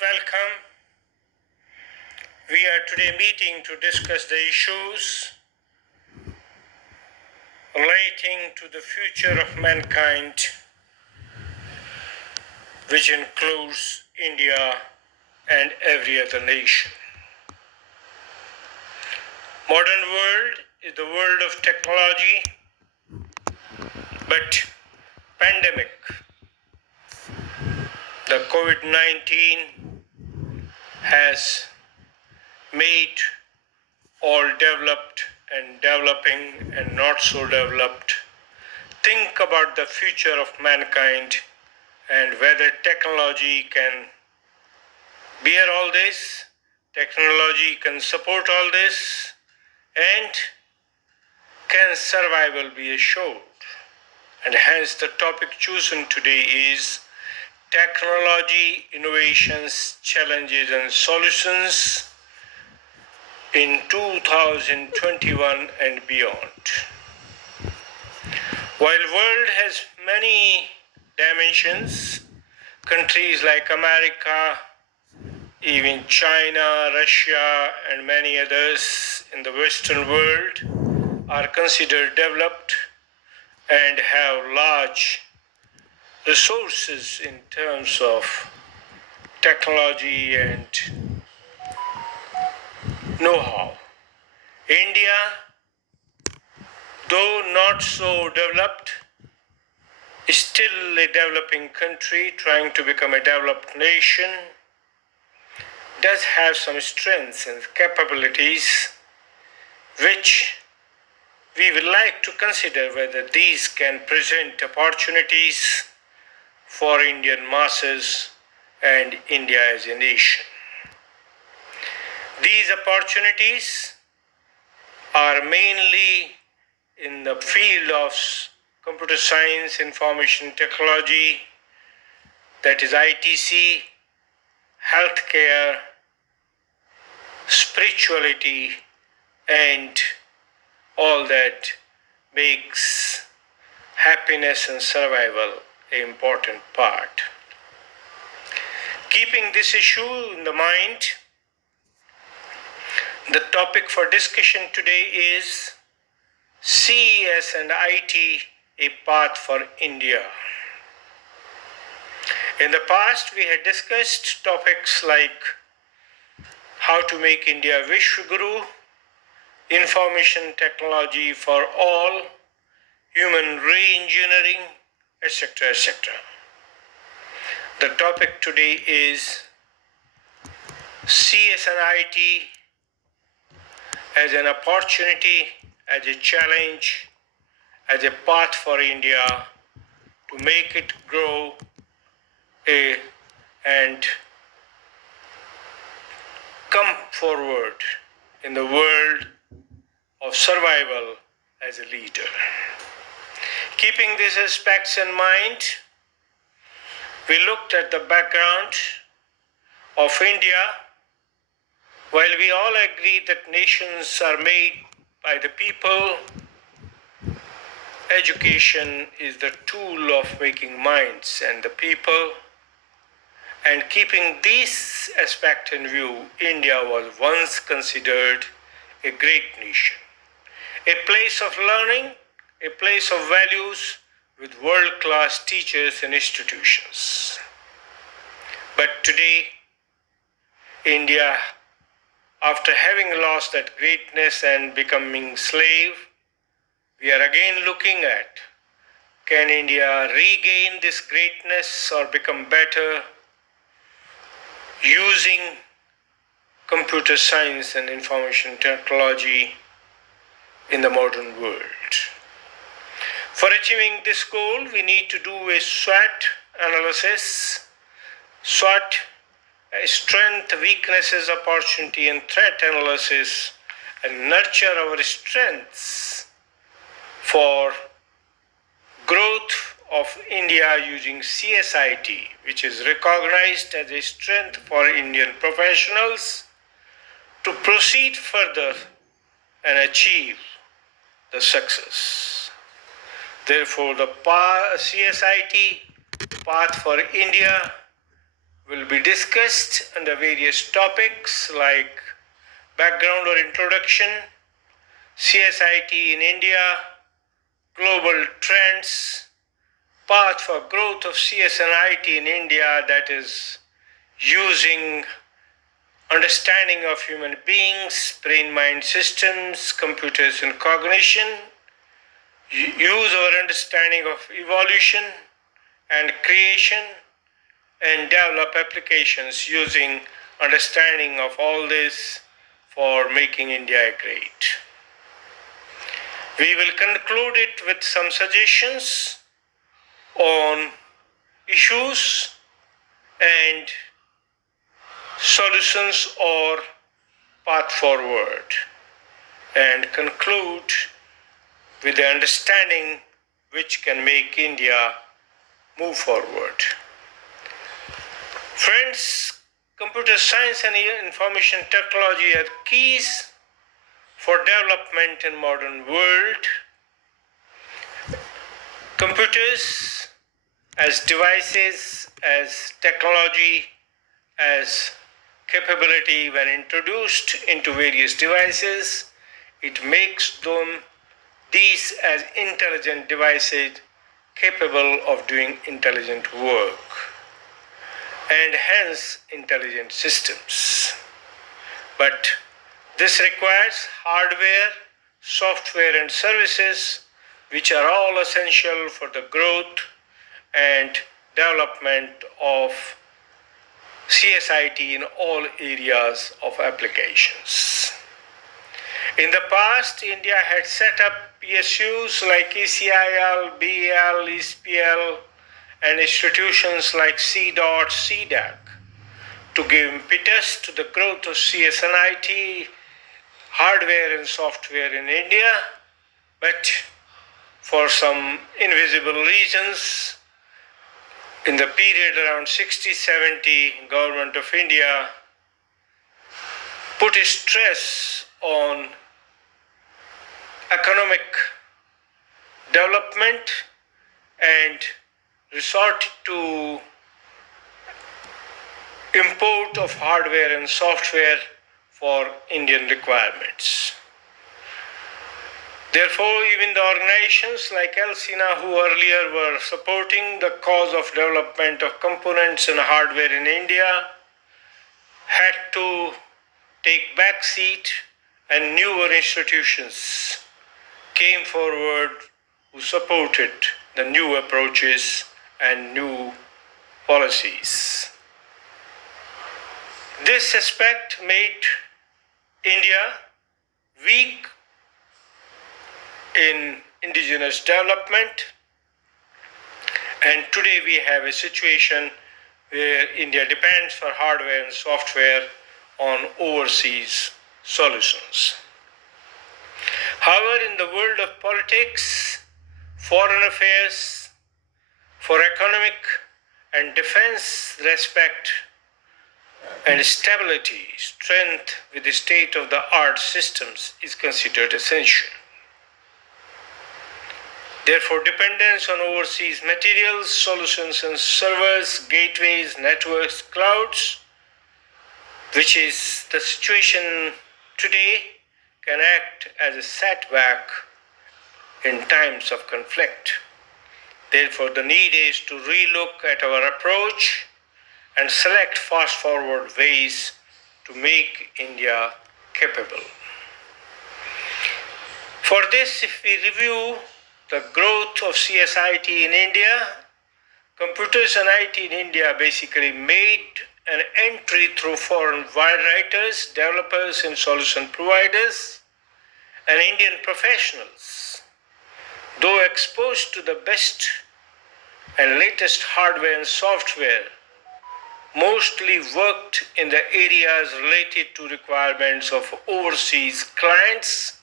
Welcome. We are today meeting to discuss the issues relating to the future of mankind, which includes India and every other nation. Modern world is the world of technology, but pandemic, the COVID-19 has made all developed and developing and not so developed think about the future of mankind and whether technology can bear all this, technology can support all this, and can survival be assured. And hence the topic chosen today is technology, innovations, challenges and solutions in 2021 and beyond. While world has many dimensions, countries like America, even China, Russia, and many others in the Western world are considered developed and have large resources in terms of technology and know-how. India, though not so developed, is still a developing country trying to become a developed nation, does have some strengths and capabilities which we would like to consider whether these can present opportunities for Indian masses and India as a nation. These opportunities are mainly in the field of computer science, information technology, that is ITC, healthcare, spirituality, and all that makes happiness and survival an important part. Keeping this issue in the mind, the topic for discussion today is Cs&It-Path For India. In the past, we had discussed topics like how to make India Vishwaguru, information technology for all, human re-engineering, etc., etc. The topic today is Cs&It as an opportunity, as a challenge, as a path for India to make it grow and come forward in the world of survival as a leader. Keeping these aspects in mind, we looked at the background of India. While we all agree that nations are made by the people, education is the tool of making minds and the people. And keeping this aspect in view, India was once considered a great nation, a place of learning, a place of values with world-class teachers and institutions. But today, India, after having lost that greatness and becoming slave, we are again looking at, can India regain this greatness or become better using computer science and information technology in the modern world? For achieving this goal, we need to do a SWOT analysis, SWOT, strength, weaknesses, opportunity, and threat analysis, and nurture our strengths for growth of India using CSIT, which is recognized as a strength for Indian professionals to proceed further and achieve the success. Therefore, the CSIT Path for India will be discussed under various topics like background or introduction, CSIT in India, global trends, path for growth of CS&IT in India, that is using understanding of human beings, brain-mind systems, computers and cognition, use our understanding of evolution and creation, and develop applications using understanding of all this for making India great. We will conclude it with some suggestions on issues and solutions or path forward, and conclude with the understanding which can make India move forward. Friends, computer science and information technology are keys for development in modern world. Computers as devices, as technology, as capability when introduced into various devices, it makes these as intelligent devices capable of doing intelligent work and hence intelligent systems. But this requires hardware, software and services which are all essential for the growth and development of CSIT in all areas of applications. In the past, India had set up PSUs like ECIL, BEL, ESPL, and institutions like CDOT, CDAC to give impetus to the growth of CS&IT, hardware and software in India, but for some invisible reasons, in the period around 60-70, Government of India put a stress on economic development and resort to import of hardware and software for Indian requirements. Therefore, even the organizations like LCINA, who earlier were supporting the cause of development of components and hardware in India, had to take back seat, and newer institutions came forward who supported the new approaches and new policies. This aspect made India weak in indigenous development, and today we have a situation where India depends for hardware and software on overseas solutions. However, in the world of politics, foreign affairs, for economic and defense respect and stability, strength with the state-of-the-art systems is considered essential. Therefore, dependence on overseas materials, solutions and servers, gateways, networks, clouds, which is the situation today, can act as a setback in times of conflict. Therefore, the need is to relook at our approach and select fast-forward ways to make India capable. For this, if we review the growth of CSIT in India, computers and IT in India basically made an entry through foreign writers, developers and solution providers, and Indian professionals. Though exposed to the best and latest hardware and software, mostly worked in the areas related to requirements of overseas clients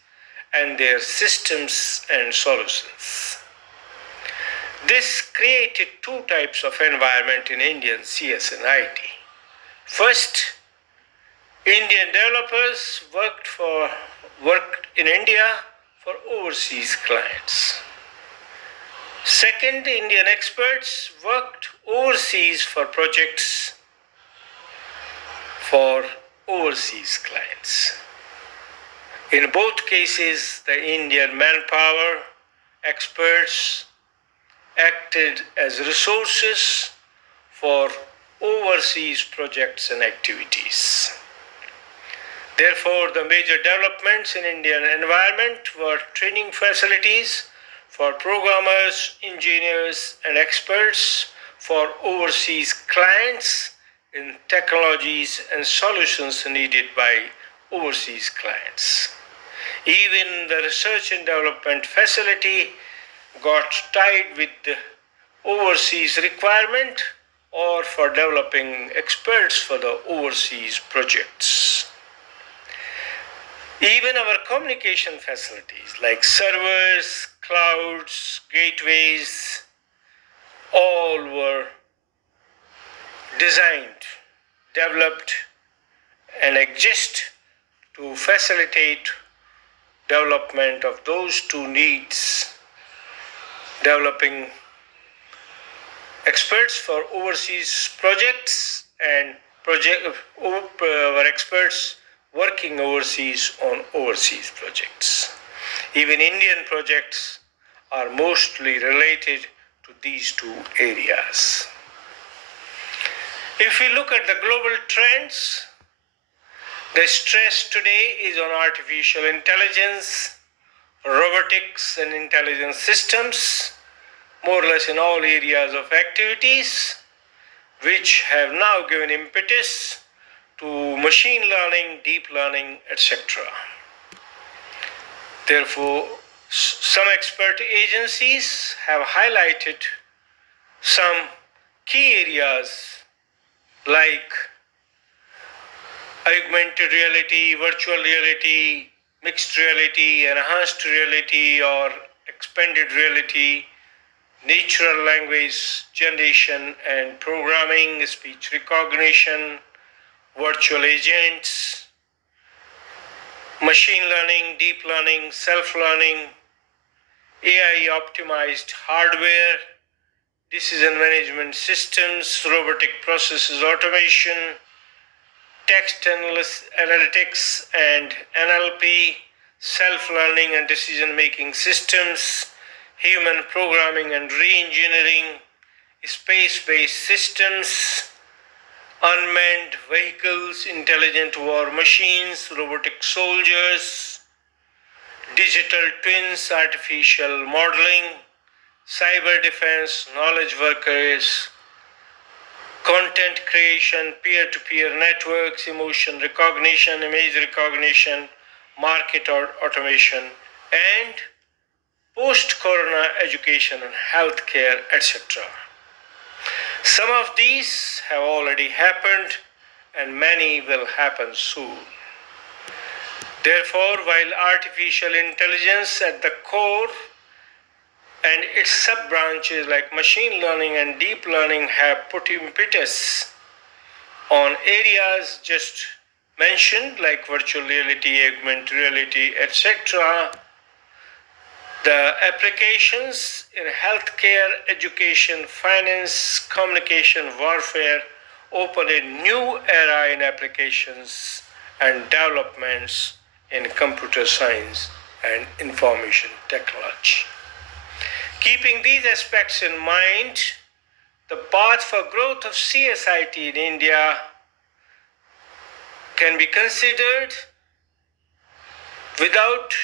and their systems and solutions. This created two types of environment in Indian CS&IT. First, Indian developers worked in India for overseas clients. Second, Indian experts worked overseas for projects for overseas clients. In both cases, the Indian manpower experts acted as resources for overseas projects and activities. Therefore, the major developments in Indian environment were training facilities for programmers, engineers, and experts for overseas clients in technologies and solutions needed by overseas clients. Even the research and development facility got tied with the overseas requirement or for developing experts for the overseas projects. Even our communication facilities like servers, clouds, gateways, all were designed, developed, and exist to facilitate development of those two needs, developing experts for overseas projects and our experts working overseas on overseas projects. Even Indian projects are mostly related to these two areas. If we look at the global trends, the stress today is on artificial intelligence, robotics, and intelligence systems, more or less in all areas of activities, which have now given impetus to machine learning, deep learning, etc. Therefore, some expert agencies have highlighted some key areas like augmented reality, virtual reality, mixed reality, enhanced reality or expanded reality, natural language generation and programming, speech recognition, virtual agents, machine learning, deep learning, self-learning, AI optimized hardware, decision management systems, robotic processes automation, text analytics and NLP, self-learning and decision-making systems, human programming and re-engineering, space-based systems, unmanned vehicles, intelligent war machines, robotic soldiers, digital twins, artificial modeling, cyber defense, knowledge workers, content creation, peer-to-peer networks, emotion recognition, image recognition, market automation, and post-corona education and healthcare, etc. Some of these have already happened and many will happen soon. Therefore, while artificial intelligence at the core and its sub-branches like machine learning and deep learning have put impetus on areas just mentioned like virtual reality, augmented reality, etc., the applications in healthcare, education, finance, communication, warfare open a new era in applications and developments in computer science and information technology. Keeping these aspects in mind, the path for growth of CSIT in India can be considered without